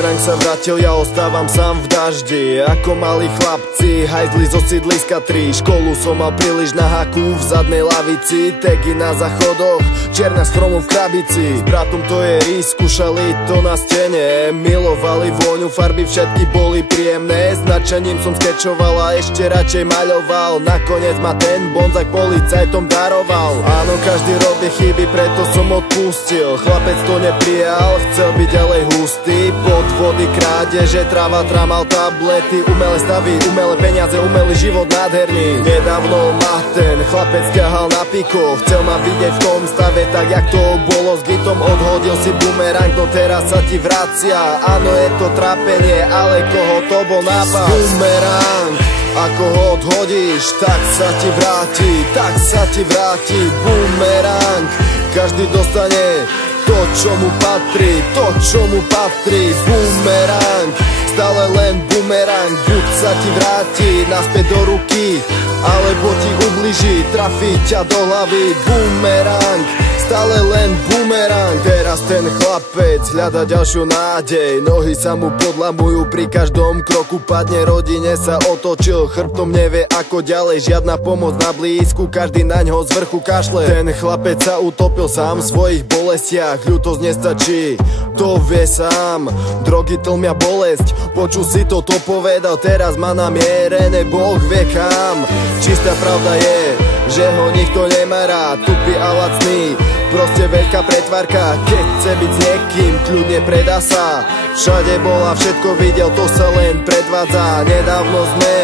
Bumerang sa vrátil, ja ostávam sám v daždi. Ako malí chlapci, hajzli zo sídliska 3. Školu som mal príliš na haku, v zadnej lavici. Tegy na zachodoch, čierna s chromom v krabici. S bratom to je rís, skúšali to na stene. Milovali vôňu, farby všetky boli príjemné. Značením som skečoval a ešte radšej maľoval. Nakoniec ma ten bonzak policajtom daroval. Áno, každý robí chyby, preto som odpustil. Chlapec to neprijal, chcel byť ďalej hustý. Podvody, krádeže, tráva, tramal, tablety. Umelé stavy, umelé peniaze, umelý život nádherný. Nedávno ma ten chlapec ťahal na piko. Chcel ma vidieť v tom stave, tak jak to bolo s gitom. Odhodil si bumerang, no teraz sa ti vracia. Áno, je to trápenie, ale koho to bol nápad? Bumerang, ako ho odhodíš, tak sa ti vráti, tak sa ti vráti. Bumerang, každý dostane to, čo mu patrí, to, čo mu patrí. Bumerang, stále len bumerang. Buď sa ti vráti naspäť do ruky, alebo ti ubliží, trafí ťa do hlavy. Bumerang, stále len bumerang. Teraz ten chlapec hľada ďalšiu nádej. Nohy sa mu podlamujú, pri každom kroku padne. Rodine sa otočil, chrbtom nevie ako ďalej. Žiadna pomoc na blízku, každý naňho z vrchu kašle. Ten chlapec sa utopil sám v svojich bolestiach. Ľútosť nestačí, to vie sám. Drogy tlmia bolesť, počul si to povedal. Teraz má namierené, Boh vie kam. Čistá pravda je, že ho nikto nemá rád. Tupý a lacný, proste veľká pretvárka. Keď chce byť s niekým, kľudne predá sa. Všade bola, všetko videl, to sa len predvádza. Nedávno sme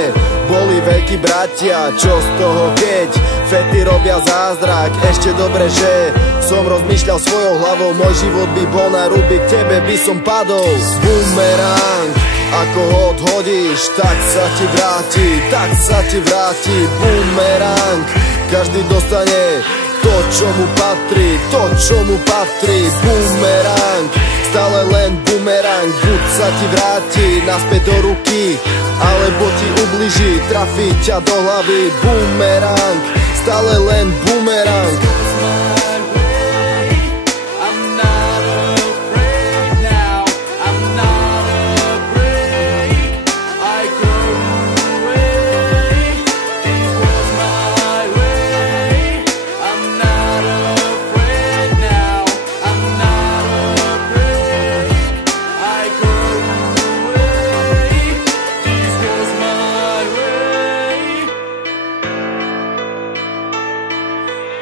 boli veľkí bratia. Čo z toho, keď fety robia zázrak? Ešte dobre, že som rozmýšľal svojou hlavou. Môj život by bol na ruby, k tebe by som padol. Bumerang, ako ho odhodíš, tak sa ti vráti, tak sa ti vráti. Bumerang, každý dostane to, čo mu patrí, to, čo mu patrí. Bumerang, stále len bumerang. Buď sa ti vráti naspäť do ruky, alebo ti ubliží, trafí ťa do hlavy. Bumerang, stále len bumerang.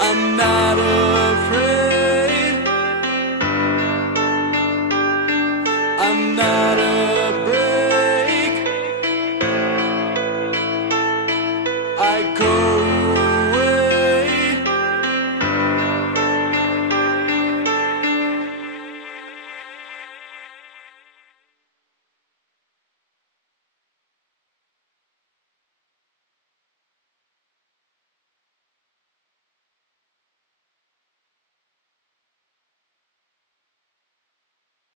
I'm not afraid. I'm not afraid.